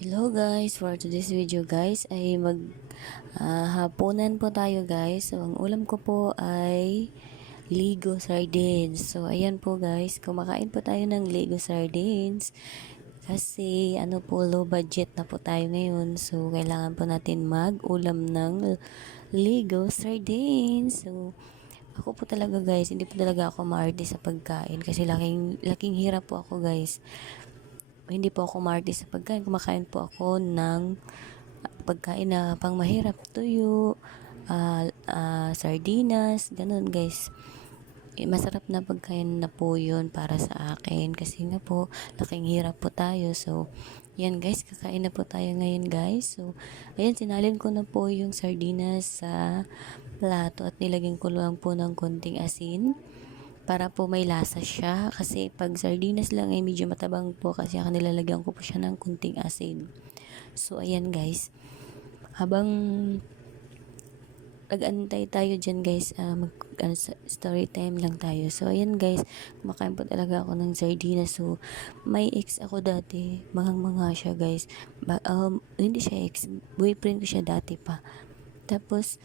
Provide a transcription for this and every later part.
Hello guys, for today's video guys ay hapunan po tayo guys. So ang ulam ko po ay Ligo sardines. So ayan po guys, kumakain po tayo ng Ligo sardines kasi ano po, low budget na po tayo ngayon. So kailangan po natin mag-ulam ng Ligo sardines. So ako po talaga guys, hindi po talaga ako maarte sa pagkain kasi laking hirap po ako guys. Hindi po ako maarte sa pagkain. Kumakain po ako ng pagkain na pang mahirap. Tuyo, sardinas, ganun guys. Masarap na pagkain na po yun para sa akin. Kasi nga po, laking hirap po tayo. So, yan guys, kakain na po tayo ngayon guys. So, ayan, sinalin ko na po yung sardinas sa plato at nilagyan ko lang po ng konting asin para po may lasa siya kasi pag sardinas lang ay medyo matabang po kasi nilalagyan ko po siya ng kunting asin. So ayan guys, habang nag-antay tayo dyan guys, story time lang tayo. So ayan guys, kumakain po talaga ako ng sardinas. So may ex ako dati, manghang-mangha siya guys. Hindi siya ex, boyfriend ko siya dati pa. Tapos,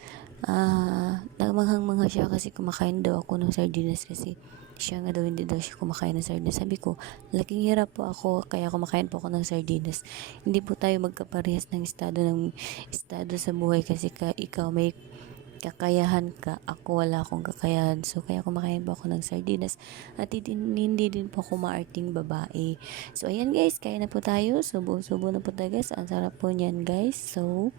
nagmanghang-mangha siya kasi kumakain daw ako ng sardinas kasi siya nga daw hindi daw siya kumakain ng sardinas. Sabi ko, laking hirap po ako kaya kumakain po ako ng sardinas. Hindi po tayo magkaparehas ng estado sa buhay kasi ikaw may kakayahan ka, ako wala akong kakayahan. So, kaya kumakain po ako ng sardinas at hindi din po ako maarting babae. So, ayan guys, kain na po tayo. Subo-subo na po tayo guys. Ang sarap po niyan guys. So,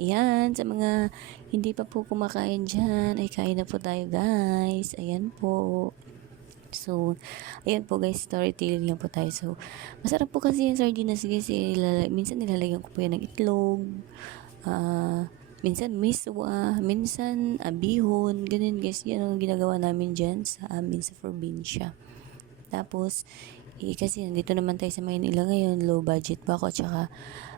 ayan, sa mga hindi pa po kumakain dyan, ay kain na po tayo guys. Ayan po. So, ayan po guys, storytelling lang po tayo. So, masarap po kasi yung sardinas guys. Minsan nilalagyan ko po yan ng itlog. Minsan miswa, minsan bihon. Ganun guys, yan ang ginagawa namin dyan sa amin sa probinsya. Tapos, kasi nandito naman tayo sa Maynila ngayon, low budget pa ako, tsaka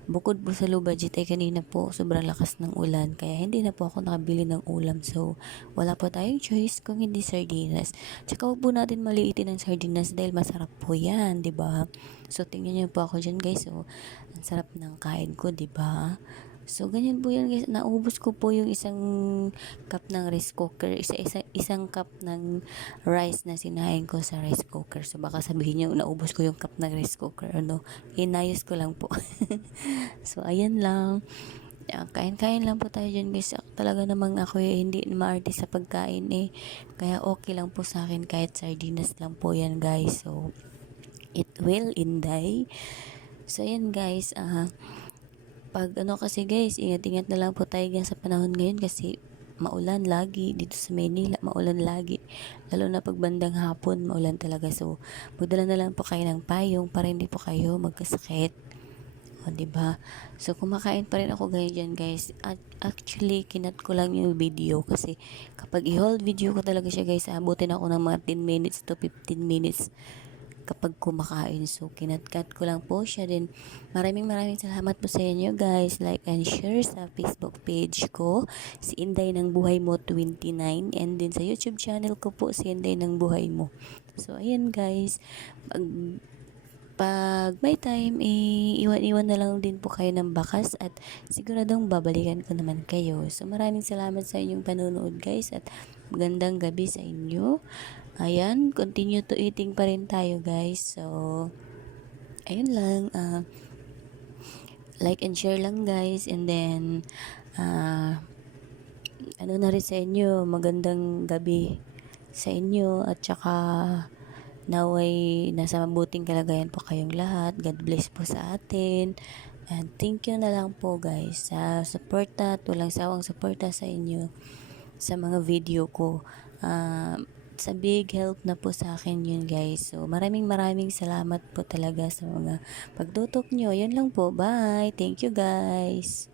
bukod po sa low budget ay kanina po sobrang lakas ng ulan, kaya hindi na po ako nakabili ng ulam. So, wala po tayong choice kung hindi sardinas. Tsaka huwag po natin maliitin ang sardinas dahil masarap po yan, di ba? So, tingnan niyo po ako dyan guys. So, ang sarap ng kain ko, di ba? So, ganyan po yan guys. Naubos ko po yung isang cup ng rice cooker. Isang cup ng rice na sinahin ko sa rice cooker. So, baka sabihin nyo, naubos ko yung cup ng rice cooker. Ano, inayos ko lang po. So, ayan lang. Kain-kain lang po tayo dyan guys. Talaga namang ako hindi maarte sa pagkain eh. Kaya okay lang po sa akin kahit sardinas lang po yan guys. So, it will inday. So, ayan guys. Pag kasi guys, ingat-ingat na lang po tayo sa panahon ngayon kasi maulan lagi dito sa Manila, maulan lagi. Lalo na pag bandang hapon, maulan talaga. So, magdala na lang po kayo ng payong para hindi po kayo magkasakit. O, diba? So, kumakain pa rin ako ganyan guys. At actually, kinat ko lang yung video kasi kapag i-hold video ko talaga siya guys, abutin ako ng mga 10 minutes to 15 minutes kapag kumakain. So, kinatkat ko lang po siya din. Maraming salamat po sa inyo guys. Like and share sa Facebook page ko, si Inday ng Buhay Mo 29, and din sa YouTube channel ko po, si Inday ng Buhay Mo. So, ayan guys. Pag may time, iwan-iwan na lang din po kayo ng bakas at siguradong babalikan ko naman kayo. So, maraming salamat sa inyong panonood guys at magandang gabi sa inyo. Ayan, continue to eating pa rin tayo guys. So, ayun lang. Like and share lang guys. And then, ano na rin sa inyo, magandang gabi sa inyo at saka naway nasa mabuting kalagayan po kayong lahat. God bless po sa atin. And thank you na lang po guys sa suporta, walang sawang suporta sa inyo sa mga video ko. Sa big help na po sa akin yun guys. So maraming salamat po talaga sa mga pagtutok nyo. Yun lang po. Bye. Thank you guys.